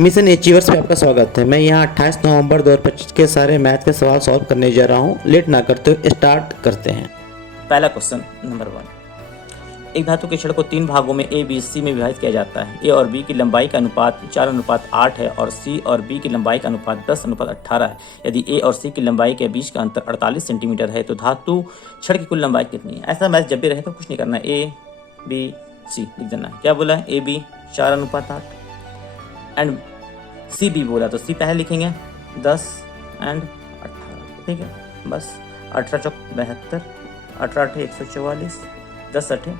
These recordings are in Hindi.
मिशन अचीवर्स पे आपका स्वागत है। मैं यहाँ 28 नवंबर 2025 के सारे मैथ के सवाल सॉल्व करने जा रहा हूँ। लेट ना करते हुए स्टार्ट करते हैं। पहला क्वेश्चन नंबर 1। एक धातु के छड़ को 3 भागों में ए बी सी में विभाजित किया जाता है। ए और बी की लंबाई का अनुपात 4:8 है और सी और बी की लंबाई का अनुपात 10:18 है। यदि ए और सी की लंबाई के बीच का अंतर 48 सेंटीमीटर है तो धातु छड़ की कुल लंबाई कितनी है। ऐसा मैथ जब भी रहे तो कुछ नहीं करना है, ए बी सी लिख देना है। क्या बोला है, A B 4:8 and C B बोला तो सी पहले लिखेंगे 10 एंड 18, ठीक है। बस 18 चौक 72, 18 144, 10 8,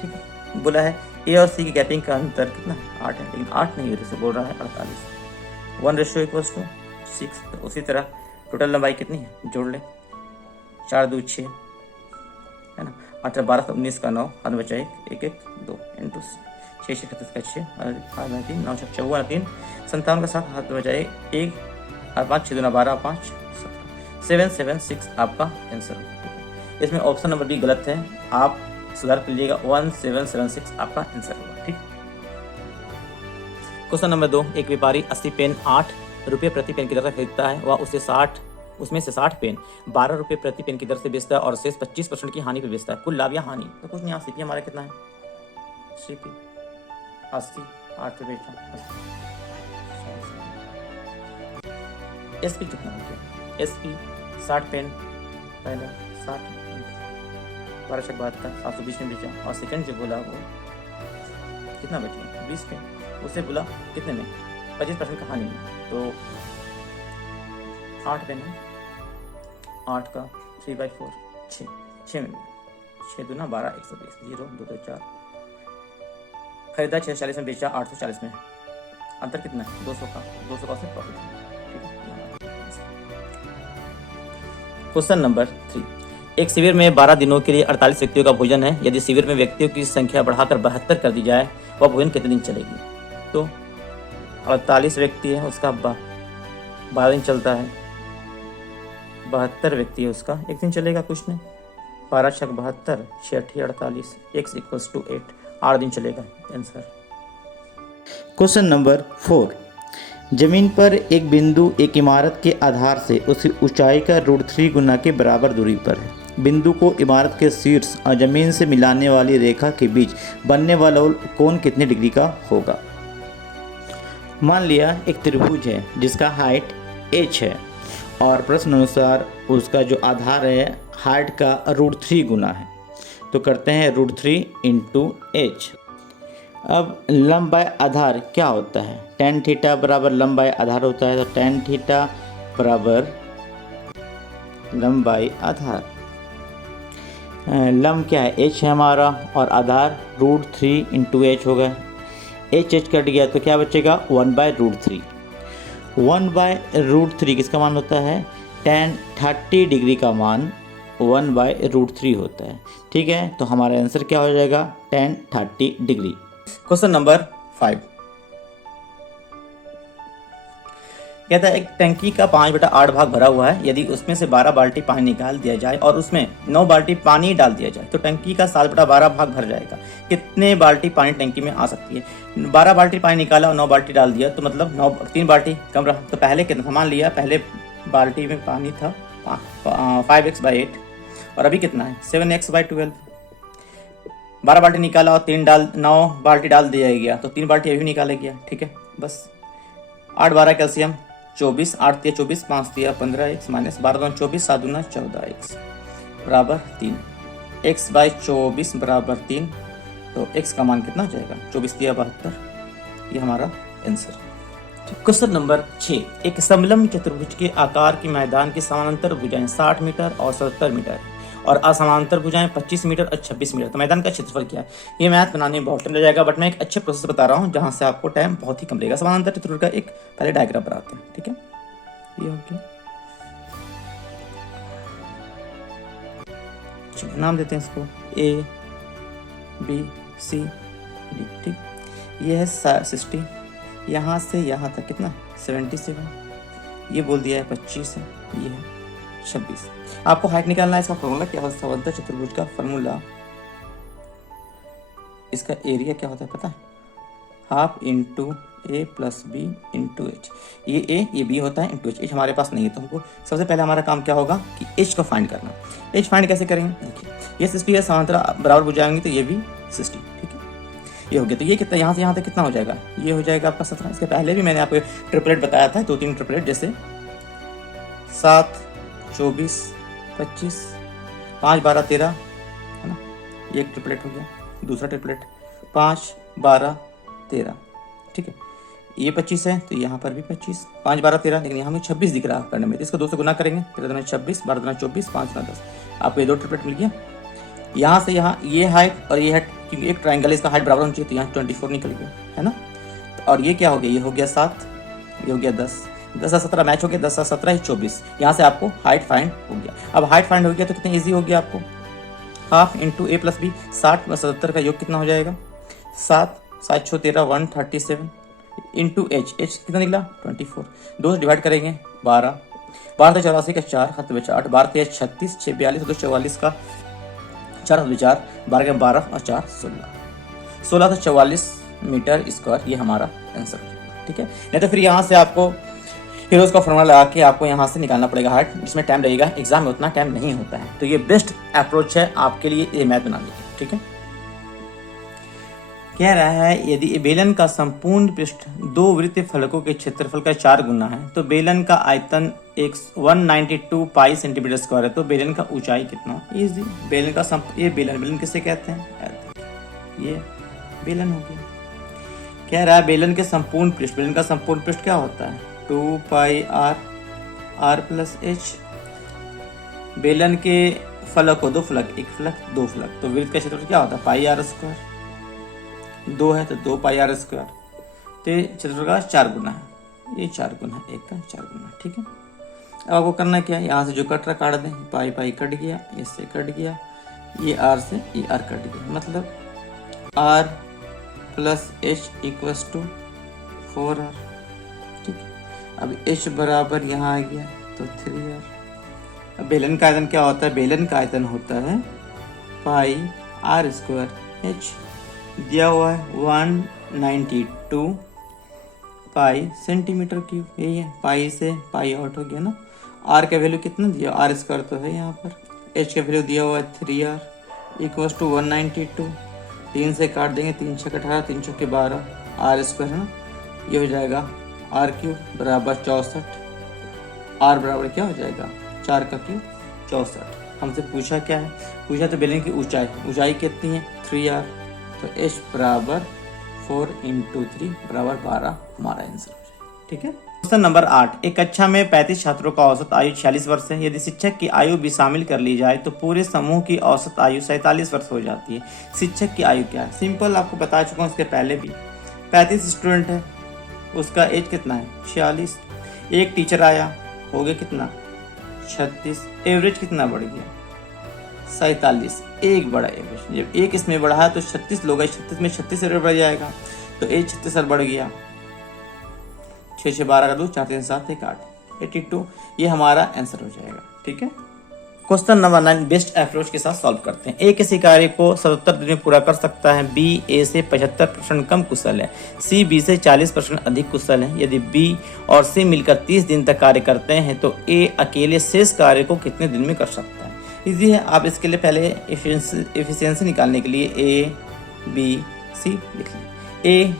ठीक है। बोला है ए और सी की गैपिंग का अंतर कितना है, 8 है, लेकिन 8 नहीं है, बोल रहा है 48। 1:6। तो उसी तरह टोटल लंबाई कितनी है, जोड़ ले, 4 2 6 है ना, 8 12 19 का 9, हाथ बचा 1 1 1 2 इंटू 6 6 31 का 6, 8 3 9 6 54 3 57 का 7, हाथ बचा 1 और 5 6 2 12 5 776 आपका आंसर होगा। इसमें ऑप्शन नंबर बी गलत है, आप सुधार कर लीजिएगा। 1776 आपका आंसर होगा, ठीक। Question number 2। एक व्यापारी 80 पेन 8 रुपये प्रति पेन की दर से खरीदता है। वह उसमें से 60 पेन 12 रुपये प्रति पेन की दर से बेचता है और शेष 25% की हानि पे बेचता है। कुल लाभ या हानि तो कुछ नहीं, यहाँ सीपी हमारा कितना है, सीपी 80 8 रुपये बेचा, एसपी कितना हो गया, एसपी 60 पेन पहले 60 12 से 72 720 में बेचा और सेकंड जो बोला वो कितना बचा 20 पेन, उससे बोला कितने में 25% का हानि में, तो 8 पेन है, 8 का 3/4 6 में 6 दूना 12 120 0 2 2 4 खरीदा 640 में बेचा 840 में, अंतर कितना है 200 का से प्रॉफिट है। Question number 3। एक शिविर में 12 दिनों के लिए 48 व्यक्तियों का भोजन है। यदि शिविर में व्यक्तियों की संख्या बढ़ाकर 72 कर दी जाए, वह भोजन कितने दिन चलेगी। तो 48 व्यक्ति है, उसका 12 दिन चलता है, 72 व्यक्ति है, उसका 1 दिन चलेगा, कुछ नहीं, 12 6 72 6 8 48 x = 8, 8 दिन चलेगा आंसर। Question number 4। जमीन पर एक बिंदु एक इमारत के आधार से उसकी ऊंचाई का √3 गुना के बराबर दूरी पर है। बिंदु को इमारत के शीर्ष और जमीन से मिलाने वाली रेखा के बीच बनने वाला कोण कितने डिग्री का होगा। मान लिया एक त्रिभुज है जिसका हाइट h है और प्रश्न अनुसार उसका जो आधार है हाइट का √3 गुना है, तो करते हैं √3 × h। अब लंब बाय आधार क्या होता है, tan थीटा बराबर लंब बाय आधार होता है, तो tan थीटा बराबर लंब बाय आधार, लंब क्या है h है हमारा और आधार √3 × h होगा। h कट गया तो क्या बचेगा 1/√3। 1/√3 किसका मान होता है, tan 30 डिग्री का मान 1/√3 होता है, ठीक है। तो हमारा आंसर क्या हो जाएगा tan 30 डिग्री। क्वेश्चन नंबर 5 कहता है एक टंकी का 5/8 भाग भरा हुआ है। यदि उसमें से 12 बाल्टी पानी निकाल दिया जाए और उसमें 9 बाल्टी पानी डाल दिया जाए तो टंकी का 7/12 भाग भर जाएगा। कितने बाल्टी पानी टंकी में आ सकती है। 12 बाल्टी पानी निकाला और 9 बाल्टी डाल दिया तो मतलब 3 बाल्टी कम रहा। तो पहले कितना सामान लिया, पहले बाल्टी में पानी था 5x/8 और अभी कितना है 7x/12। 12 बाल्टी निकाला और 9 बाल्टी डाल दिया गया तो 3 बाल्टी अभी निकाला गया, ठीक है। बस 8 12 कैल्शियम 24, 8 3 24 5 3 15x - 12 2 24 7 2 14x बराबर 3, x/24 बराबर 3, तो x का मान कितना हो जाएगा 24 3 72, ये हमारा आंसर। Question number 6। एक समलंब चतुर्भुज के आकार के मैदान की समानांतर भुजाएं 60 मीटर और 70 मीटर और असमांतर भुजाएं 25 मीटर और 26 मीटर। तो मैदान का क्षेत्रफल क्या है। ये मैथ बनाने में बहुत टाइम लग जाएगा, बट मैं एक अच्छे प्रोसेस बता रहा हूँ जहाँ से आपको टाइम बहुत ही कम लगेगा। समानांतर चतुर्भुज का एक पहले डायग्राम बनाते हैं, ठीक है। ये हो गया, नाम देते हैं इसको A B C D, ठीक। ये है 60, यहाँ से यहाँ तक कितना 77, ये बोल दिया है 25 है, ये है 26। आपको हाइट निकालना है। इसका फॉर्मूला क्या होता है, समांतर चतुर्भुज का फॉर्मूला, इसका एरिया क्या होता है पता है, हाफ इंटू ए प्लस बी इंटू एच। ये ए ये बी होता है इंटू एच। एच हमारे पास नहीं है तो हमको सबसे पहले हमारा काम क्या होगा कि एच को फाइंड करना। एच फाइंड कैसे करेंगे, देखिए ये 60 है, समांतर बराबर हो जाएंगे तो ये भी 60, ठीक है। ये हो गया, तो ये कितना यहाँ से यहाँ तक कितना हो जाएगा, ये हो जाएगा आपका 17। इसके पहले भी मैंने आपको ट्रिपलेट बताया था, 2-3 ट्रिपलेट, जैसे 7, 24, 25, 5, 12, 13, है ना। ये एक ट्रिपलेट हो गया। दूसरा ट्रिपलेट 5, 12, 13, ठीक है। ये 25 है तो यहाँ पर भी 25, 5, 12, 13, लेकिन यहाँ में 26 दिख रहा है करने में, तो इसको 2 से गुना करेंगे, 13 दूना 26, 12 दूना 24, 5 दूना 10, आपको ये 2 ट्रिपलेट मिल गया। यहाँ से यहाँ ये हाइट और ये हाइट, क्योंकि एक ट्राइंगल इसका हाइट बराबर होनी चाहिए, तो यहाँ 24 निकल गया, है ना। और ये क्या हो गया, ये हो गया 7, ये हो गया 10, 10 और 17 मैच हो गया, 10 और 17 24। यहाँ से आपको हाइट फाइंड हो गया। अब हाइट फाइंड हो गया तो कितना ईजी हो गया आपको, हाफ इंटू ए प्लस बी, 60 व 77 का योग कितना हो जाएगा, 7, 7 6 13, 137 इंटू एच, एच कितना निकला 24, 2 से डिवाइड करेंगे 12, 12 से 84 का 4, हाथ में 8, 12 तेज 36, 6 42, 2 44 का 4, 4, 12 के 12 और 4 16, 16 से 44 मीटर स्क्वायर, ये हमारा आंसर है, ठीक है। नहीं तो फिर यहाँ से आपको हीरोज का फॉर्मूला लगा के आपको यहाँ से निकालना पड़ेगा हाइट, जिसमें टाइम लगेगा, एग्जाम में उतना टाइम नहीं होता है। तो ये बेस्ट अप्रोच है आपके लिए ये मैथ बनाने की, ठीक है। कह रहा है यदि बेलन का संपूर्ण पृष्ठ 2 वृत्तीय फलकों के क्षेत्रफल का 4 गुना है तो बेलन का आयतन 192 पाई सेंटीमीटर स्क्वायर है, तो बेलन का ऊंचाई कितना, इजी। बेलन का ये बेलन किसे कहते हैं, ये बेलन हो गया। कह रहा है बेलन के संपूर्ण पृष्ठ, बेलन का संपूर्ण पृष्ठ क्या होता है, 2 पाई आर प्लस एच। बेलन के फलक हो 2 फलक, 1 फलक 2 फलक, तो वृत्त का क्षेत्रफल क्या होता है, पाई आर स्क्वायर, 2 है तो 2 पाई आर स्क्वायर, तो क्षेत्रफल का 4 गुना है, ये 4 गुना, 1 का 4 गुना, ठीक है। अब आपको करना क्या है, यहाँ से जो कट रहा काट दें, पाई पाई कट गया, इससे कट गया, ये आर से ये आर कट गया, मतलब R plus H equals to 4r, ठीक है। अब एच बराबर यहाँ आ गया तो 3r। अब बेलन का आयतन क्या होता है, बेलन का आयतन होता है पाई आर स्क्वायर एच, दिया हुआ है 192 पाई सेंटीमीटर क्यूब, यही है, पाई से पाई आउट हो गया ना। आर का वैल्यू कितना दिया, आर स्क्वायर तो है यहाँ पर, एच का वैल्यू दिया हुआ है 3r इक्वल्स टू 192, 3 से काट देंगे, 3 6 18, 3 6 12, आर स्क्वायर है ना, ये हो जाएगा आर क्यूब बराबर 64, आर बराबर क्या हो जाएगा 4 का क्यूब 64। हमसे पूछा क्या है, पूछा तो बेलन की ऊंचाई, ऊंचाई कितनी है 3r, तो h बराबर 4 इंटू 3 बराबर 12 हमारा आंसर हो जाएगा, ठीक है। क्वेश्चन नंबर 8, एक कक्षा में 35 छात्रों का औसत आयु 46 वर्ष है। यदि शिक्षक की आयु भी शामिल कर ली जाए तो पूरे समूह की औसत आयु 47 वर्ष हो जाती है। शिक्षक की आयु क्या है, सिंपल आपको बता चुका हूँ इसके पहले भी। 35 स्टूडेंट है, उसका एज कितना है 46, एक टीचर आया, हो गया कितना 36, एवरेज कितना बढ़ गया 47, एक बड़ा एवरेज, जब एक इसमें बढ़ा है तो 36 लोग, 36 में 36 एवरेज बढ़ जाएगा, तो एज 36 बढ़ गया, 6 6 12 का 2, 4 3 7 1 8, 82, ये हमारा आंसर हो जाएगा, ठीक है। क्वेश्चन नंबर 9 बेस्ट अप्रोच के साथ सॉल्व करते हैं। ए किसी कार्य को 77 दिन में पूरा कर सकता है, बी ए से 75% कम कुशल है, सी बी से 40% अधिक कुशल है। यदि बी और सी मिलकर 30 दिन तक कार्य करते हैं तो ए अकेले शेष कार्य को कितने दिन में कर सकता है। इजी है, आप इसके लिए पहले एफिशिएंसी निकालने के लिए ए बी सी लिख लें। ए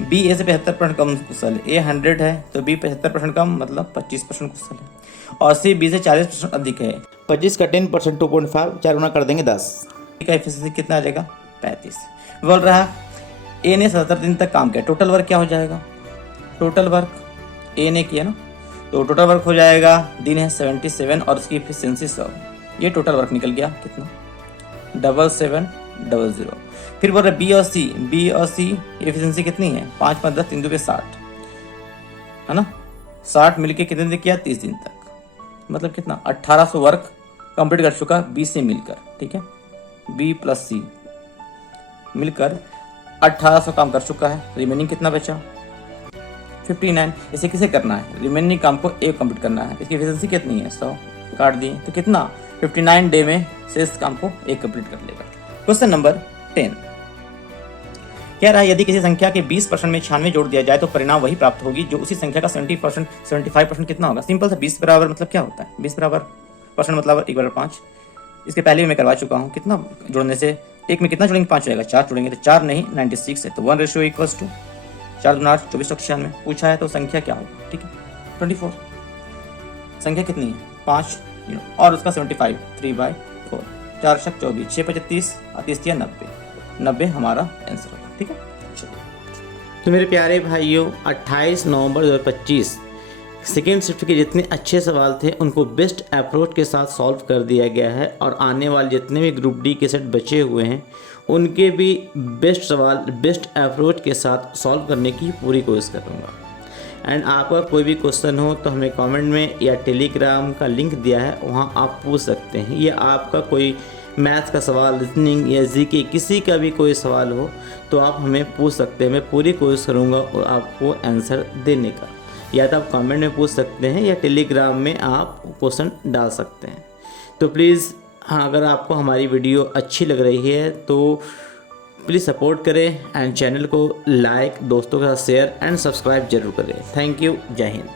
बी ए से 75% कम कुशल है, ए 100 है तो बी 75% कम मतलब 25% कुशल है, और सी बी से 40% अधिक है। 25 का 10% 2.5, 4 गुना कर देंगे 10, का एफिशिएंसी कितना आ जाएगा 35। बोल रहा है ए ने 77 दिन तक काम किया, टोटल वर्क क्या हो जाएगा, टोटल वर्क ए ने किया ना, तो टोटल वर्क हो जाएगा, दिन है 77 और उसकी एफिशिएंसी 100, ये टोटल वर्क निकल गया कितना 7700। फिर बोल रहे बी और सी एफिशिएंसी कितनी है 5 5 10 3 2 60, है ना, 60 मिलके कितने दिन किया 30 दिन तक, मतलब कितना 1800 वर्क कंप्लीट कर चुका बी से मिलकर, ठीक है, बी प्लस सी मिलकर 1800 काम कर चुका है, रिमेनिंग कितना बचा 59। इसे किसे करना है, रिमेनिंग काम को ए कंप्लीट करना है, इसकी एफिशिएंसी कितनी है 100, काट दिए तो कितना 59 डे में शेष काम को ए कंप्लीट कर लेगा। क्वेश्चन नंबर 10, कह रहा है यदि किसी संख्या के 20% में 96 जोड़ दिया जाए तो परिणाम वही प्राप्त होगी जो उसी संख्या का 70% 75% कितना होगा। सिंपल सा 20 बराबर मतलब क्या होता है, 20 बराबर परसेंट मतलब 1/5। इसके पहले भी मैं करवा चुका हूँ। कितना जोड़ने से, एक में कितना जोड़ेंगे, 5 हो जाएगा, 4 जोड़ेंगे तो 4 नहीं 96 है, तो 1:4 4 दूना 8 2496 पूछा है तो संख्या क्या होगा, ठीक है 24। संख्या कितनी है 5 और उसका 75 3/4 4 शक 24 6 35 30 या 90 हमारा आंसर होगा, ठीक है। तो मेरे प्यारे भाइयों 28 नवंबर 2025 सेकेंड शिफ्ट के जितने अच्छे सवाल थे उनको बेस्ट अप्रोच के साथ सॉल्व कर दिया गया है, और आने वाले जितने भी ग्रुप डी के सेट बचे हुए हैं उनके भी बेस्ट सवाल बेस्ट अप्रोच के साथ सॉल्व करने की पूरी कोशिश करूँगा। एंड आपका कोई भी क्वेश्चन हो तो हमें कमेंट में या टेलीग्राम का लिंक दिया है वहाँ आप पूछ सकते हैं। या आपका कोई मैथ्स का सवाल, रीजनिंग या जीके किसी का भी कोई सवाल हो तो आप हमें पूछ सकते हैं। मैं पूरी कोशिश करूँगा आपको आंसर देने का। या तो आप कमेंट में पूछ सकते हैं या टेलीग्राम में आप क्वेश्चन डाल सकते हैं। तो प्लीज़ हाँ, अगर आपको हमारी वीडियो अच्छी लग रही है तो प्लीज़ सपोर्ट करें एंड चैनल को लाइक, दोस्तों के साथ शेयर एंड सब्सक्राइब जरूर करें। थैंक यू, जय हिंद।